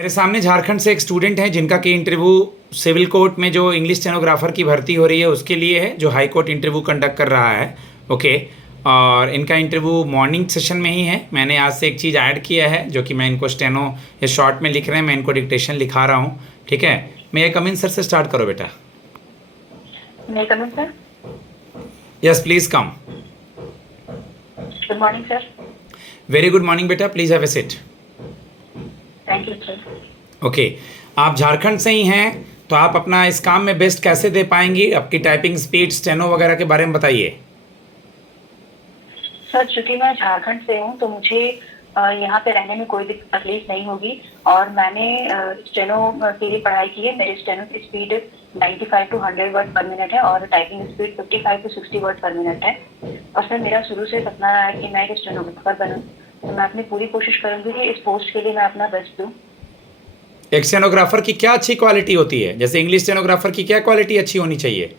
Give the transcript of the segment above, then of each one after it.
मेरे सामने झारखंड से एक स्टूडेंट है जिनका कि इंटरव्यू सिविल कोर्ट में जो इंग्लिश स्टेनोग्राफर की भर्ती हो रही है उसके लिए है, जो हाई कोर्ट इंटरव्यू कंडक्ट कर रहा है। ओके। और इनका इंटरव्यू मॉर्निंग सेशन में ही है। मैंने आज से एक चीज़ ऐड किया है जो कि मैं इनको स्टेनो या शॉर्ट में लिख रहे हैं, मैं इनको डिक्टेशन लिखा रहा हूँ। ठीक है, मैं ये कमिंग सर से स्टार्ट करो बेटा। May I come in, sir? Yes please come. Good morning, sir. Very good morning बेटा, please have a seat. Thank you, sir. Okay, आप झारखंड से ही हैं तो आप अपना इस काम में बेस्ट कैसे दे पाएंगी? आपकी टाइपिंग स्पीड, स्टेनो वगैरह के बारे में बताइए। सर, चूंकि मैं झारखंड से हूँ तो मुझे यहाँ पे रहने में कोई भी तकलीफ नहीं होगी और मैंने स्टेनो के लिए पढ़ाई की है। मेरी स्टेनो की speed 95 to 100 word per minute है और typing speed 55 to 60 word per minute है। और सर, मेरा शुरू से सपना है कि मैं एक स्टेनोग्राफर बनूँ, तो मैं अपनी पूरी कोशिश करूँगी कि इस पोस्ट के लिए मैं अपना बेस्ट दूँ। एक स्टेनोग्राफर की क्या अच्छी क्वालिटी होती है? जैसे इंग्लिश स्टेनोग्राफर की क्या क्वालिटी अच्छी होनी चाहिए?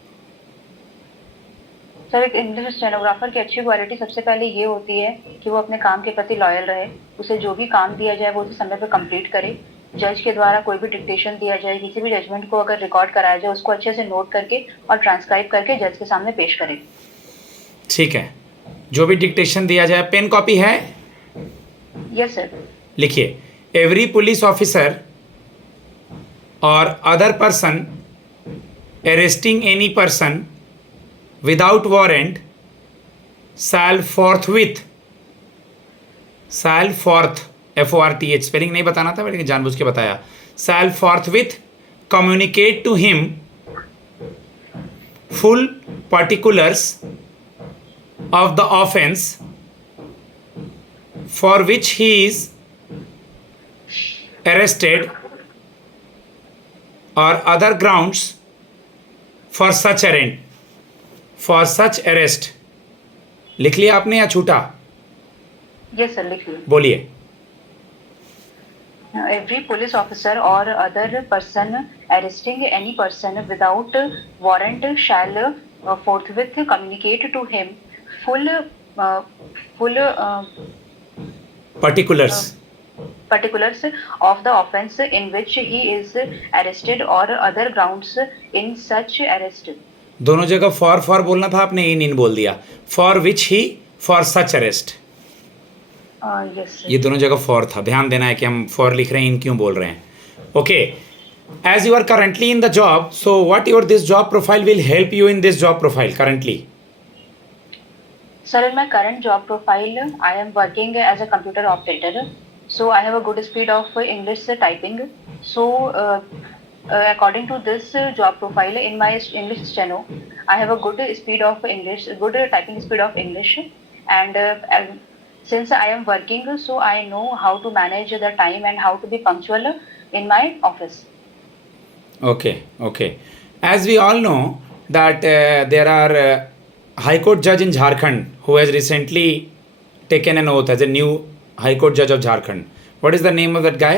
सर, एक इंग्लिश स्टेनोग्राफर की अच्छी क्वालिटी सबसे पहले ये होती है कि वो अपने काम के प्रति लॉयल रहे। उसे जो भी काम दिया जाए वो उसे समय पर कंप्लीट करे। जज के द्वारा कोई भी डिक्टेशन दिया जाए, किसी भी जजमेंट को अगर रिकॉर्ड कराया जाए, उसको अच्छे से नोट करके और ट्रांसक्राइब करके जज के सामने पेश करे। ठीक है, जो भी डिक्टेशन दिया जाए। पेन कॉपी है? Yes sir. लिखिए, एवरी पुलिस ऑफिसर और other person arresting any person without warrant shall forthwith, shall forth FORTH, spelling नहीं बताना था लेकिन जानबूझ के बताया, shall forthwith communicate to him full particulars of the offense for which he is arrested or other grounds for such arrest। लिख लिया आपने या छूटा? यस सर, लिख लीजिए। बोलिए। Every police officer or other person arresting any person without warrant shall forthwith communicate to him full uh, full particulars particulars of the offence in which he is arrested or other grounds in such arrest. दोनों जगह for बोलना था, आपने इन बोल दिया। For which he, for such arrest. Yes sir. ये दोनों जगह फॉर था, ध्यान देना है कि हम फॉर लिख रहे हैं, इन क्यों बोल रहे हैं। Okay, as you are currently in the job, so what your this job profile will help you in this job profile currently? Sir, in my current job profile, I am working as a computer operator. So I have a good speed of English typing. So according to this job profile in my English steno, I have a good speed of English, good typing speed of English, and since I am working, so I know how to manage the time and how to be punctual in my office. Okay. As we all know that there are High Court judge in Jharkhand who has recently taken an oath as a new High Court judge of Jharkhand. What is the name of that guy?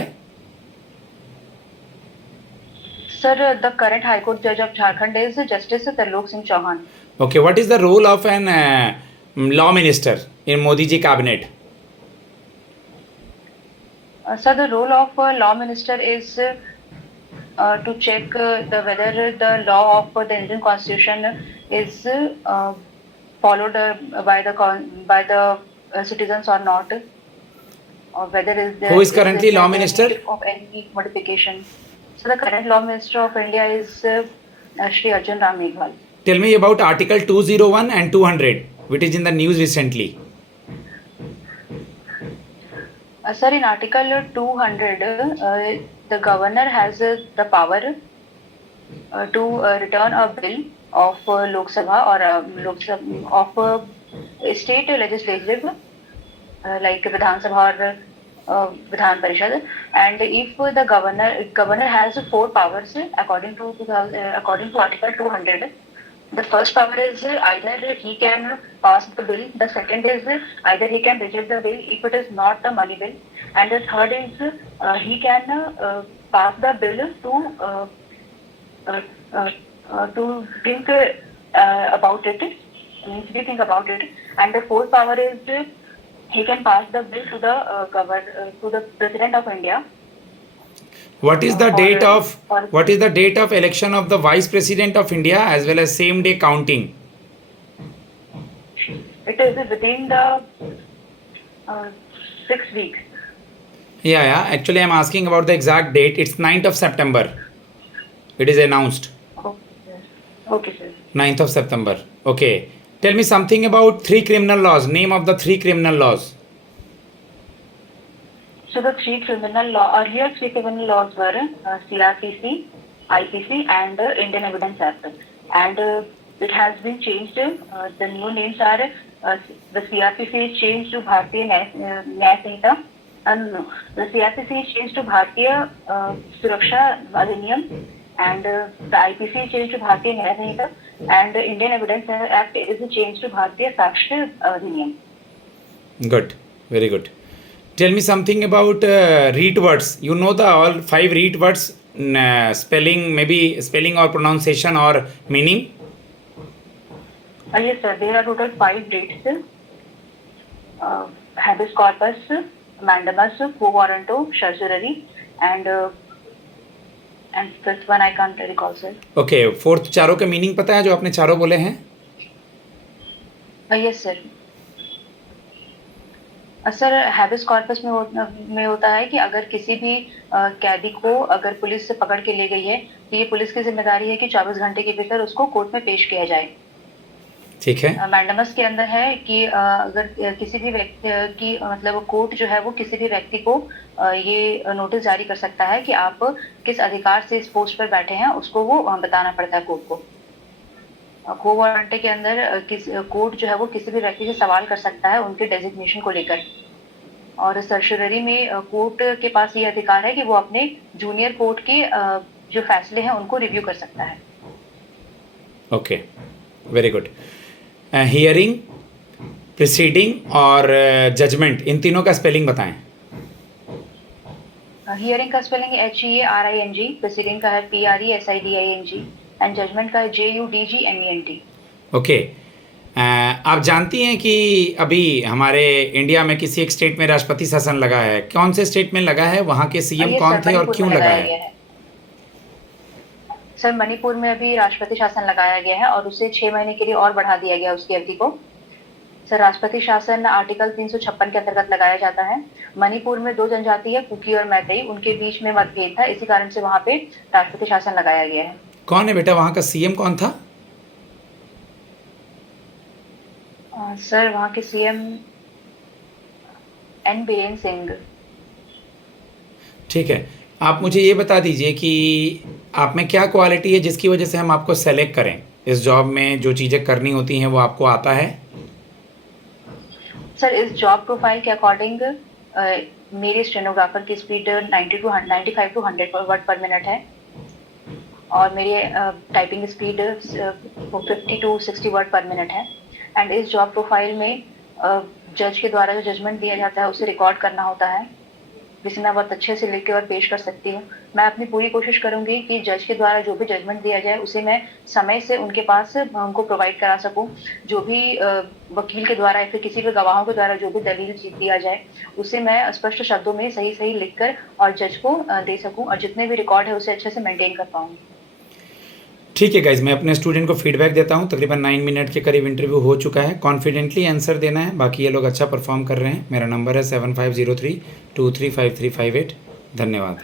Sir, the current High Court judge of Jharkhand is Justice Trilok Singh Chauhan. Okay, what is the role of an law minister in Modi ji cabinet? Sir, the role of law minister is to check whether the law of the Indian Constitution is followed by the citizens or not, or whether there Who is currently law minister? Of any modification. So the current law minister of India is Shri Arjun Ram Meghwal. Tell me about Article 201 and 200, which is in the news recently. Sir, in Article 200, the governor has the power to return a bill of Lok Sabha or state legislative like Vidhan Sabha or Vidhan Parishad, and if the governor has four powers according to Article 200. The first power is either he can pass the bill, the second is either he can reject the bill if it is not a money bill, and the third is he can pass the bill to think about it, means we think about it, and the fourth power is he can pass the bill to the to the President of India. What is the date of और what is the date of election of the Vice President of India as well as same day counting? it is within the 6 weeks. Yeah. Actually, I'm asking about the exact date. It's 9th of September. It is announced. Okay, sir. 9th of September. Okay. Tell me something about three criminal laws. Name of the three criminal laws. So the earlier three criminal laws were CRPC, IPC, and Indian Evidence Act. And it has been changed. The new names are the CRPC is changed to Bharatiya Nyaya Sanhita. No, the CRPC is changed to Bharatiya Suraksha Adhiniyam, and the IPC is changed to Bharatiya Nyaya Sanhita, and the Indian Evidence Act is changed to Bharatiya Sakshi Adhiniyam. Good. Very good. Tell me something about read words. You know the all five read words spelling, maybe spelling or pronunciation or meaning. Yes, sir. There are total 5 dates: habeas corpus, mandamus, quo warranto, certiorari, and fifth one I can't recall, sir. Okay. Fourth चारों के meaning पता है जो आपने चारों बोले हैं? Yes sir. Sir habeas corpus में होता है कि अगर किसी भी कैदी को अगर पुलिस से पकड़ के ले गई है तो ये पुलिस की जिम्मेदारी है कि 24 घंटे के भीतर उसको कोर्ट में पेश किया जाए. ठीक है. मैंडमस के अंदर है कि अगर किसी भी व्यक्ति की मतलब कोर्ट जो है वो किसी भी व्यक्ति को ये नोटिस जारी कर सकता है कि आप किस अधिकार से इस पोस्ट पर बैठे हैं, उसको वो बताना पड़ता है कोर्ट को. को वारंटे के अंदर कोर्ट जो है वो किसी भी व्यक्ति से सवाल कर सकता है उनके डेजिग्नेशन को लेकर. और सर्शररी में कोर्ट के पास ये अधिकार है कि वो अपने जूनियर कोर्ट के जो फैसले हैं उनको रिव्यू कर सकता है. Okay, very good. Hearing, preceding और जजमेंट, इन तीनों का स्पेलिंग बताएं. हियरिंग का स्पेलिंग HEARING, प्रिसीडिंग का है PRESIDING एंड जजमेंट का है JUDGMENT. ओके. आप जानती हैं कि अभी हमारे इंडिया में किसी एक स्टेट में राष्ट्रपति शासन लगा है. कौन से स्टेट में लगा है, वहाँ के सीएम कौन थे और क्यों लगा है? सर मणिपुर में अभी राष्ट्रपति शासन लगाया गया है और उसे 6 महीने के लिए और बढ़ा दिया गया उसकी अवधि को. सर राष्ट्रपति शासन आर्टिकल 356 के अंतर्गत लगाया जाता है. मणिपुर में 2 जनजाति है, कुकी और मैतेई, उनके बीच में मतभेद था, इसी कारण से वहाँ पे राष्ट्रपति शासन लगाया गया है. कौन है बेटा वहाँ का सीएम, कौन था? सर वहाँ के सीएम N बीरेन सिंह. ठीक है. आप मुझे ये बता दीजिए कि आप में क्या क्वालिटी है जिसकी वजह से हम आपको सेलेक्ट करें इस जॉब में. जो चीज़ें करनी होती हैं वो आपको आता है? सर इस जॉब प्रोफाइल के अकॉर्डिंग मेरी स्टेनोग्राफर की speed 95 to 100 word per minute है और मेरी typing speed 50 to 60 word per minute है. एंड इस जॉब प्रोफाइल में जज के द्वारा जो जजमेंट दिया जाता है उसे रिकॉर्ड करना होता है, जिसे मैं बहुत अच्छे से लिख के और पेश कर सकती हूँ. मैं अपनी पूरी कोशिश करूँगी कि जज के द्वारा जो भी जजमेंट दिया जाए उसे मैं समय से उनके पास उनको प्रोवाइड करा सकूँ. जो भी वकील के द्वारा या फिर किसी भी गवाहों के द्वारा जो भी दलील दिया जाए उसे मैं स्पष्ट शब्दों में सही लिखकर और जज को दे सकूँ और जितने भी रिकॉर्ड है उसे अच्छे से मेंटेन कर पाऊँ. ठीक है गाइज, मैं अपने स्टूडेंट को फीडबैक देता हूँ. तकरीबन 9 मिनट के करीब इंटरव्यू हो चुका है. कॉन्फिडेंटली आंसर देना है, बाकी ये लोग अच्छा परफॉर्म कर रहे हैं. मेरा नंबर है 7503 235358. धन्यवाद.